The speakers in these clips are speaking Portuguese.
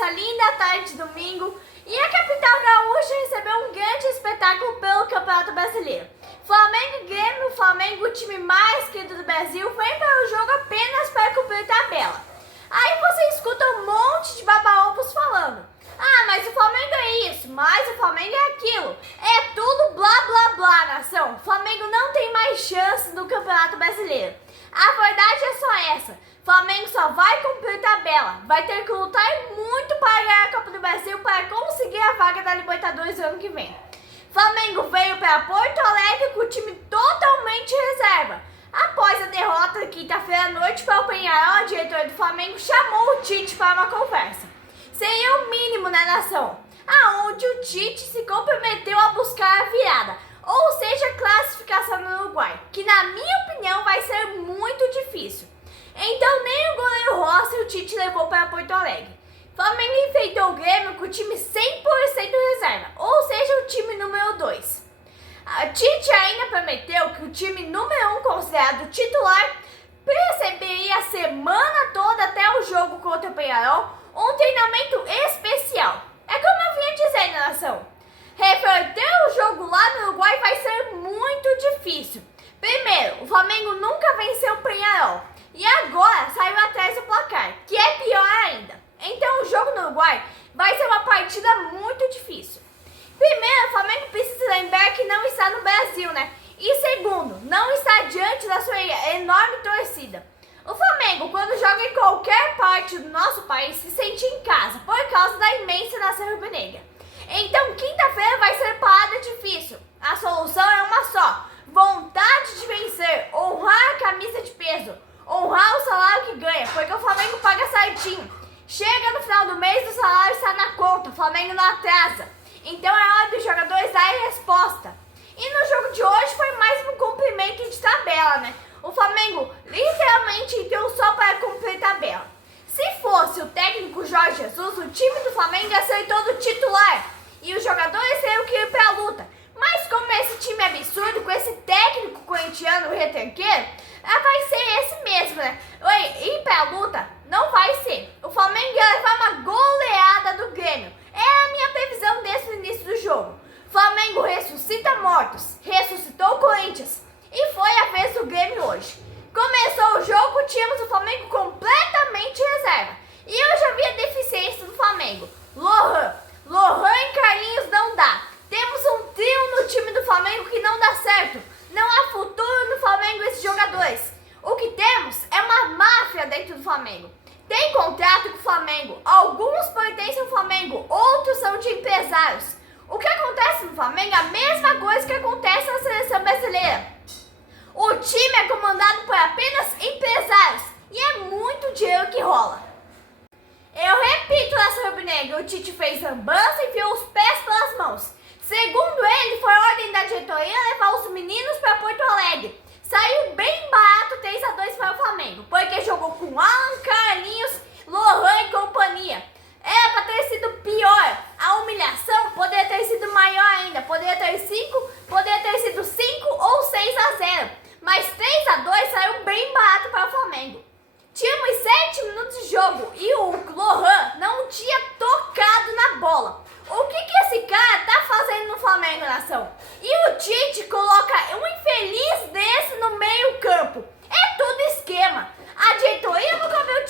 nessa linda tarde de domingo e a capital gaúcha recebeu um grande espetáculo pelo Campeonato Brasileiro. Flamengo e Grêmio, o Flamengo, o time mais querido do Brasil, vem para o jogo apenas para cumprir tabela. Aí você escuta um monte de baba-ovos falando: ah, mas o Flamengo é isso, mas o Flamengo é aquilo. É tudo blá blá blá, nação. O Flamengo não tem mais chance no Campeonato Brasileiro. A verdade é só essa: Flamengo só vai cumprir tabela, vai ter que lutar muito para ganhar a Copa do Brasil para conseguir a vaga da Libertadores no ano que vem. Flamengo veio para Porto Alegre com o time totalmente reserva. Após a derrota quinta-feira à noite para o Penharol, o diretor do Flamengo chamou o Tite para uma conversa. Seria o mínimo, né, nação? Aonde o Tite se comprometeu a buscar a virada, ou seja, a classificação no Uruguai, que na minha opinião vai ser muito difícil. Então nem o goleiro Rossi o Tite levou para Porto Alegre. Flamengo enfrentou o Grêmio com o time 100% reserva, ou seja, o time número 2. A Tite ainda prometeu que o time número 1 considerado titular receberia a semana toda até o jogo contra o Penharol um treinamento especial. É como eu vinha dizendo, nação. Reverter o jogo lá no Uruguai vai ser muito difícil. Primeiro, o Flamengo nunca venceu o Penharol e agora saiu atrás do placar, que é pior ainda. Então o jogo no Uruguai vai ser uma partida muito difícil. Primeiro, o Flamengo precisa lembrar que não está no Brasil, né? E segundo, não está diante da sua enorme torcida. O Flamengo, quando joga em qualquer parte do nosso país, se sente em casa por causa da imensa nação rubro-negra. Então, quinta-feira vai ser parada difícil. A solução é uma só: vontade de vencer, honrar a camisa de peso, honrar o salário que ganha, porque o Flamengo paga certinho. Chega no final do mês, o salário está na conta, o Flamengo não atrasa. Então é hora dos jogadores darem resposta. E no jogo de hoje foi mais um cumprimento de tabela, né? O Flamengo literalmente entrou só para cumprir tabela. Se fosse o técnico Jorge Jesus, o time do Flamengo ia ser todo titular e os jogadores teriam que ir para a luta. Mas como esse time é absurdo, com esse técnico corintiano retranqueiro, vai ser esse mesmo, né? Ir para a luta não vai ser. O Flamengo ia levar uma goleada do Grêmio. É a minha previsão desde o início do jogo. Flamengo ressuscita mortos, ressuscitou o Corinthians e foi a vez do Grêmio hoje. Começou o jogo, tínhamos o Flamengo completamente reserva. E eu já vi a deficiência do Flamengo. Lohan e Carlinhos não dá. Temos um trio no time do Flamengo que não dá certo. Não há futuro no Flamengo esses jogadores. O que temos é uma máfia dentro do Flamengo. Tem contrato com o Flamengo, alguns pertencem ao Flamengo, outros são de empresários. O que acontece no Flamengo é a mesma coisa que acontece na seleção brasileira. O time é comandado por apenas empresários e é muito dinheiro que rola. Eu repito, nação rubro-negra, o Tite fez lambança e enfiou os pés pelas mãos. Segundo ele, foi ordem da diretoria levar os meninos para Porto Alegre. Saiu bem barato 3-2 para o Flamengo, porque jogou com Alan, Carlinhos, Lohan e companhia. Era para ter sido pior. A humilhação poderia ter sido maior ainda. Poderia ter sido 5 ou 6-0. Mas 3-2 saiu bem barato para o Flamengo. Tínhamos 7 minutos de jogo e o Lohan não tinha tocado na bola. O que esse cara tá fazendo no Flamengo, nação? E o Tite coloca um infeliz desse no meio campo. É tudo esquema. A diretoria não cobra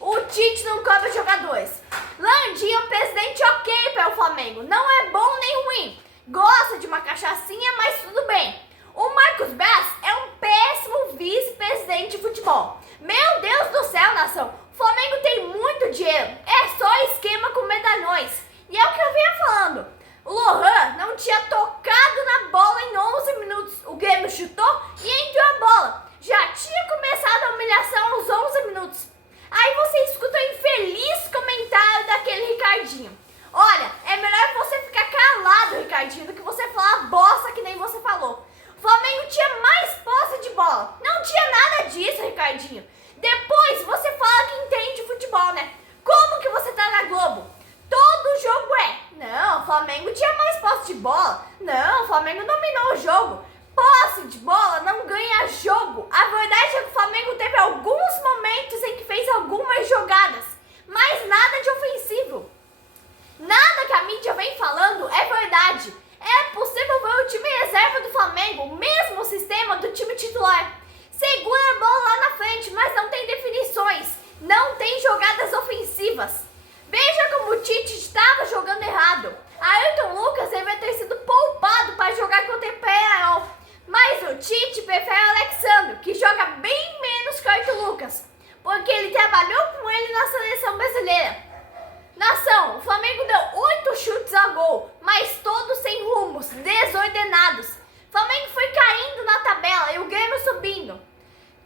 o Tite não cobra os jogadores. Landim é um presidente ok para o Flamengo. Não é bom nem ruim. Gosta de uma cachaçinha, mas tudo bem. O Marcos Braz é um péssimo vice-presidente de futebol. Meu Deus do céu, nação. O Flamengo tem muito dinheiro. É só esquema com medalhões. E é o que eu vinha falando. O Lohan não tinha tocado na bola em 11 minutos. O Grêmio chutou e entrou a bola. Já tinha começado a humilhação aos 11 minutos. Aí você escuta o infeliz comentário daquele Ricardinho. Olha, é melhor você ficar calado, Ricardinho, do que você falar bosta que nem você falou. O Flamengo tinha mais posse de bola. Não tinha nada disso, Ricardinho. Depois você fala que entende futebol, né? Como que você tá na Globo? Todo jogo é. Não, o Flamengo tinha mais posse de bola. Não, o Flamengo dominou o jogo. Posse de bola não ganha jogo. A verdade é que o Flamengo teve alguns momentos em que fez algumas jogadas, mas nada de ofensivo. ele trabalhou com ele na seleção brasileira. Nação, o Flamengo deu 8 chutes a gol, mas todos sem rumos, desordenados. O Flamengo foi caindo na tabela e o Grêmio subindo.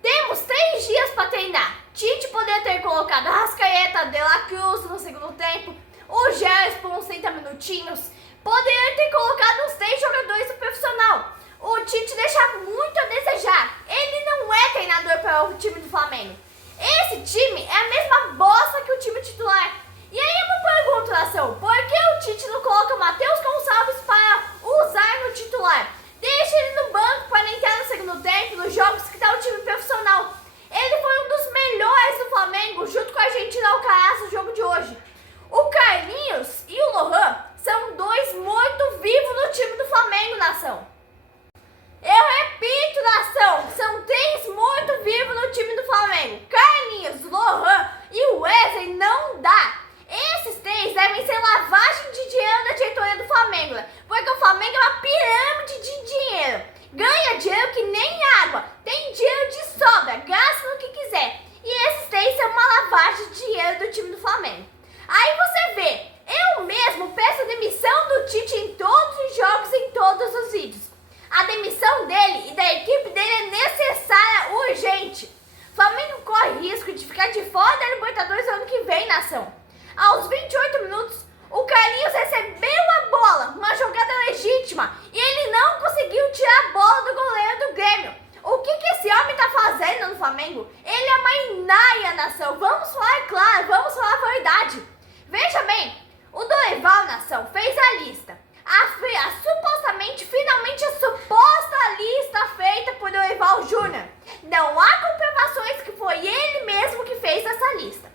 Temos 3 dias para treinar. Tite poderia ter colocado Arrascaeta, De La Cruz no segundo tempo, o Gerson por uns 30 minutinhos. Poderia ter colocado os 3 jogadores do profissional. O Tite deixa muito a desejar. Ele não é treinador para o time do Flamengo. Esse time é a mesma bosta que o time titular. E aí eu me pergunto, nação, por que o Tite não coloca o Matheus Gonçalves para usar no titular? Deixa ele no banco para entrar no segundo tempo, nos jogos que dá o time profissional. Ele foi um dos melhores do Flamengo, junto com a Argentina Alcaraz no jogo de hoje. O Carlinhos e o Lohan são 2 mortos-vivos no time do Flamengo, nação. Eu repito, nação, são 3 mortos-vivos no time do Flamengo. Carlinhos, Lohan e o Wesley não dá. Esses 3 devem ser lavagem de dinheiro da diretoria do Flamengo, porque o Flamengo é uma pirâmide de dinheiro. Ganha dinheiro que nem água, tem dinheiro de sobra, gasta no que quiser. E esses 3 são uma lavagem de dinheiro do time do Flamengo. Aí você vê, eu mesmo peço a demissão do Tite em todos os jogos, em todos os vídeos. A demissão dele e da equipe dele é necessária, urgente. O Flamengo corre risco de ficar de fora da Libertadores ano que vem, nação. Aos 28 minutos, o Carlinhos recebeu a bola, uma jogada legítima, e ele não conseguiu tirar a bola do goleiro do Grêmio. O que esse homem tá fazendo no Flamengo? Ele é uma inaia, nação. Vamos falar claro, vamos falar a verdade. Veja bem, o Dorival, nação, fez a lista. Finalmente a suposta lista feita por Dorival Júnior. Não há comprovações que foi ele mesmo que fez essa lista.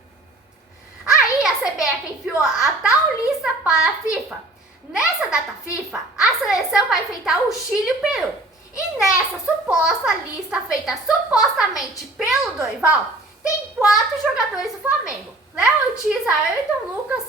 Aí a CBF enviou a tal lista para a FIFA. Nessa data FIFA, a seleção vai enfrentar o Chile e o Peru. E nessa suposta lista feita supostamente pelo Dorival, tem 4 jogadores do Flamengo: Léo Ortiz, Ayrton Lucas,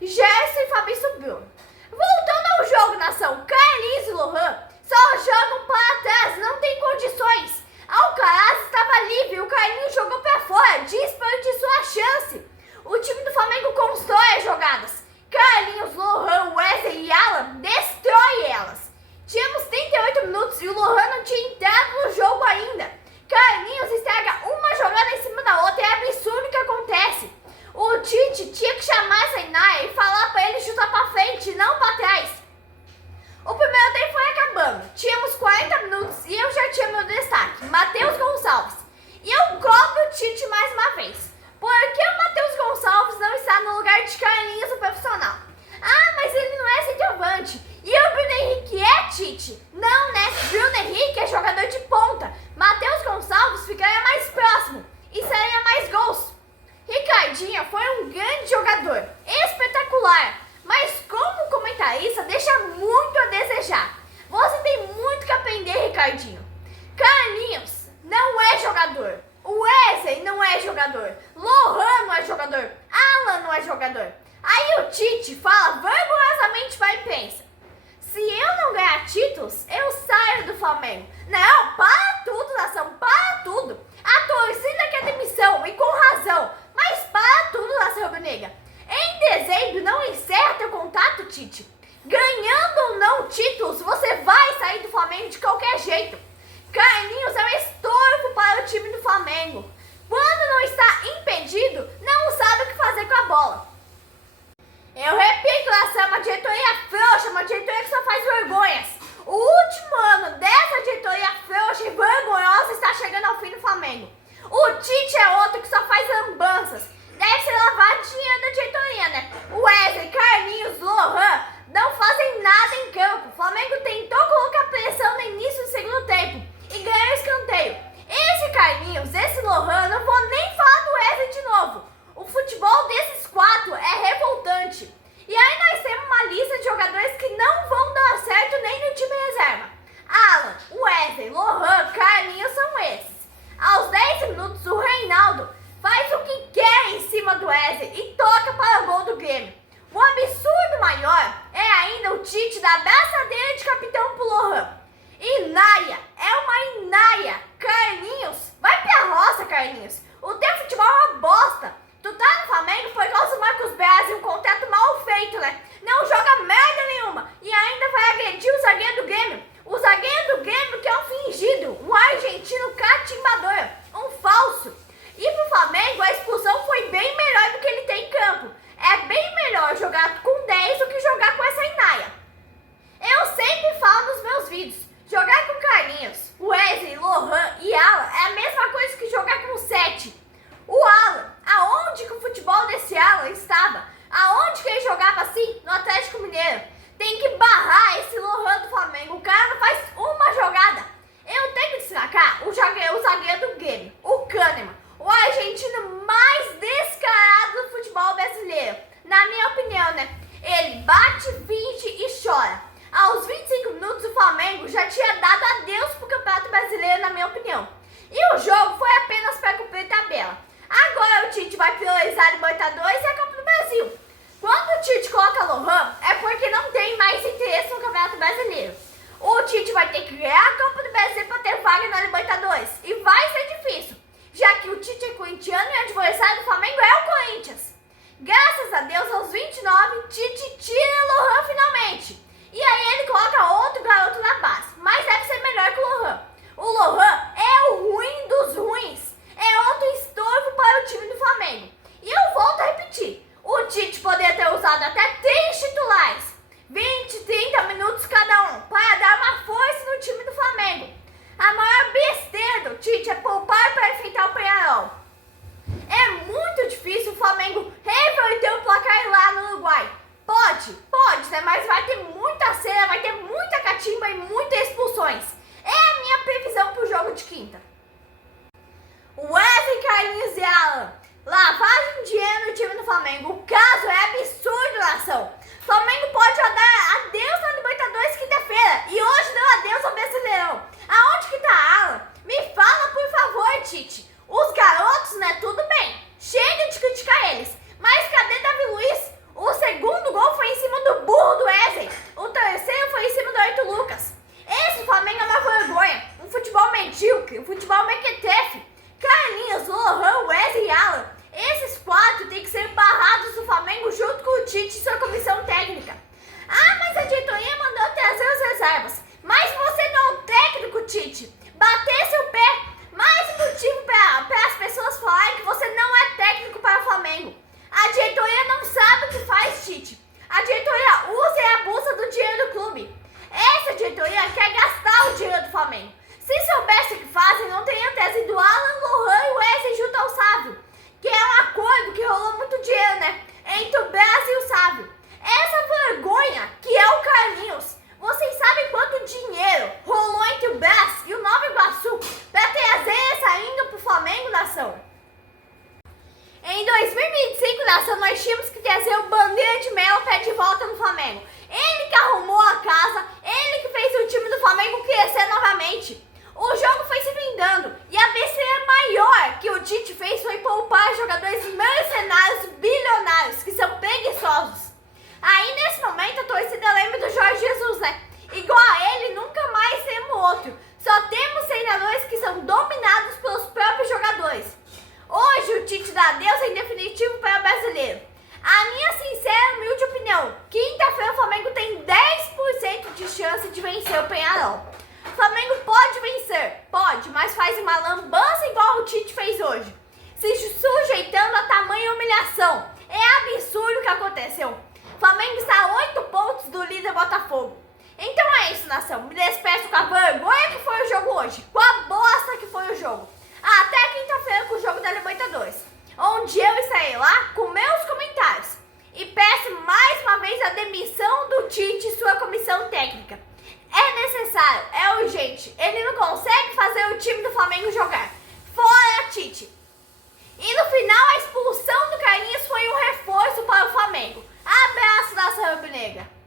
Gerson e Fabrício Bruno. Voltando ao jogo, nação, Carlinhos e Lohan só jogam para trás, não tem condições. Alcaraz estava livre, o Carlinhos jogou para fora, desperdiçou a chance. O time do Flamengo constrói as jogadas. Carlinhos, Lohan, Wesley e Alan destrói elas. Tínhamos 38 minutos e o Lohan não tinha entrado no jogo ainda. Carlinhos estraga uma jogada em cima da outra, é absurdo o que acontece. O Tite tinha que chamar a Zainaya e falar para ele chutar para frente, não para trás. O primeiro tempo foi acabando. Tínhamos 40 minutos e eu já tinha meu destaque, Matheus Gonçalves. E eu cobro o Tite mais uma vez. Por que o Matheus Gonçalves não está no lugar de Carlinhos, o profissional? Ah, mas ele não é centroavante. E o Bruno Henrique é, Tite? Não, né? Bruno Henrique é jogador de ponta. Matheus Gonçalves ficaria mais próximo e seria mais gols. Ricardinho foi um grande jogador, espetacular. Mas como comentarista deixa muito a desejar. Você tem muito que aprender, Ricardinho. Carlinhos não é jogador. O Wesley não é jogador. Lohan não é jogador. Alan não é jogador. Aí o Tite fala vergonhosamente para a imprensa: se eu não ganhar títulos, eu saio do Flamengo. Não, para tudo, nação, para tudo. A torcida quer demissão e com razão. Mas para tudo, nação rubro-negra. Em dezembro não encerra teu contrato, Tite. Ganhando ou não títulos, você vai sair do Flamengo de qualquer jeito. Carlinhos é um estorvo para o time do Flamengo. Quando não está impedido, não sabe o que fazer com a bola. Eu repito, essa é uma diretoria frouxa, uma diretoria que só faz vergonhas. O último ano dessa diretoria frouxa e vergonhosa está chegando ao fim do Flamengo. O Tite é outro que só faz lambanças. Deve ser lavado dinheiro da diretoria, né? O Wesley, Carlinhos, Lohan não fazem nada em campo. O Flamengo tentou colocar pressão no início do segundo tempo e ganhou o escanteio. Esse Carlinhos, esse Lohan, não vou nem falar do Wesley de novo. O futebol desses 4 é revoltante. E aí nós temos uma lista de jogadores que não vão dar certo nem no time reserva. Alan, Wesley, Lohan, Carlinhos são esses. Aos 10 minutos, o Reinaldo faz o que quer em cima do Wesley e toca para o gol do Grêmio. O absurdo maior é ainda o Tite dar abraçadeira de capitão pro Lohan. Inaia, é uma inaia. Carlinhos, vai pra roça, Carlinhos. O O teu futebol é uma bosta. Tu tá no Flamengo por causa do Marcos Braz e um contrato mal feito, né? Não joga merda nenhuma. E ainda vai agredir o zagueiro do Grêmio. O zagueiro do Grêmio que é um fingido, um argentino catimbador, um falso. E pro Flamengo a expulsão foi bem melhor do que ele tem em campo. É bem melhor jogar com 10 do que jogar com essa Inaia. Eu sempre falo nos meus vídeos, jogar com Carlinhos, Wesley, Lohan e Alan é a mesma coisa que jogar com 7. O Alan, aonde que o futebol desse Alan estava? Aonde que ele jogava assim? No Atlético Mineiro. Tem que barrar esse Lohan do Flamengo. O cara não faz uma jogada. Eu tenho que destacar o zagueiro do Grêmio, o Kahneman, o argentino mais descarado do futebol brasileiro. Na minha opinião, né? Ele bate, finge e chora. Aos 25 minutos o Flamengo já tinha dado adeus pro Campeonato Brasileiro, na minha opinião. E o jogo foi apenas para cumprir tabela. Agora o Tite vai priorizar a Libertadores e a Copa do Brasil. Quando o Tite coloca Lohan, é porque não tem mais interesse no Campeonato Brasileiro. O Tite vai ter que ganhar a Copa do Brasil para ter vaga na Libertadores. E vai ser difícil, já que o Tite é corintiano e o adversário do Flamengo é o Corinthians. Graças a Deus, aos 29, Tite tira Lohan finalmente. E aí ele coloca outro garoto na base, mas deve ser melhor que o Lohan. O Lohan é o ruim dos ruins. É outro estorvo para o time do Flamengo. E eu volto a repetir. O Tite poderia ter usado até 3 titulares. 20, 30 minutos cada um. Para dar uma força no time do Flamengo. A maior besteira do Tite é poupar para enfrentar o Peñarol. É muito difícil o Flamengo reverter o placar lá no Uruguai. Pode, né? Mas vai ter muita cena, vai ter muita catimba e muitas expulsões. É a minha previsão pro jogo de quinta. Wesley, Carlinhos e Alan. Lavagem de dinheiro no time do Flamengo. O caso é absurdo, nação. Flamengo pode dar adeus na Libertadores quinta-feira. E hoje deu adeus ao Brasileirão. Aonde que tá Alan? Me fala, por favor, Tite. Os garotos, né? Tudo bem. Chega de criticar eles. Mas cadê Davi Luiz? O segundo gol foi em cima do burro do Wesley. O terceiro foi em cima do Arthur Lucas. Esse Flamengo é uma vergonha. Um futebol medíocre, um futebol mequetrefe. Carlinhos, Lohan, Wesley e Alan. Esses 4 têm que ser barrados do Flamengo junto com o Tite e sua comissão técnica. Ah, mas a diretoria mandou trazer os reservas. Mas você não é o técnico, Tite. Bater seu pé. Mais motivo para as pessoas falarem que você não é técnico para o Flamengo. A diretoria não sabe o que faz, Tite. A diretoria usa e abusa do dinheiro do clube. Essa diretoria quer gastar o dinheiro do Flamengo. Se soubesse o que fazem, não teriam trazido Alan, Lohan e Wesley junto ao Sávio. Que é um acordo que rolou muito dinheiro, né? Entre o Braz e o Sávio. Essa vergonha que é o Carlinhos. Vocês sabem quanto dinheiro rolou entre o Braz e o Nova Iguaçu para trazer essa índua pro Flamengo, nação? Em 2025, nação, nós tínhamos que trazer o Bandeira de Melo pé de volta no Flamengo. Ele que arrumou a casa, ele que fez o time do Flamengo crescer novamente. O jogo foi se brindando e a besteira maior que o Tite fez foi poupar jogadores mercenários bilionários, que são preguiçosos. Aí, nesse momento, a torcida lembra do Jorge Jesus, né? Igual a ele, nunca mais temos outro. Só temos treinadores que são dominados pelos próprios jogadores. Hoje o Tite dá adeus em definitivo para o brasileiro. A minha sincera e humilde opinião, quinta-feira o Flamengo tem 10% de chance de vencer o Peñarol. O Flamengo pode vencer, pode, mas faz uma lambança igual o Tite fez hoje, se sujeitando a tamanha humilhação. É absurdo o que aconteceu. O Flamengo está a 8 pontos do líder Botafogo. Então é isso, nação. Me despeço com a vergonha que foi o jogo hoje, com a bosta que foi o jogo. Até quinta-feira com o jogo da Libertadores, onde eu estarei lá com meus comentários. E peço mais uma vez a demissão do Tite e sua comissão técnica. É necessário, é urgente. Ele não consegue fazer o time do Flamengo jogar. Fora, Tite! E no final, a expulsão do Carlinhos foi um reforço para o Flamengo. Abraço da Rubro Negra.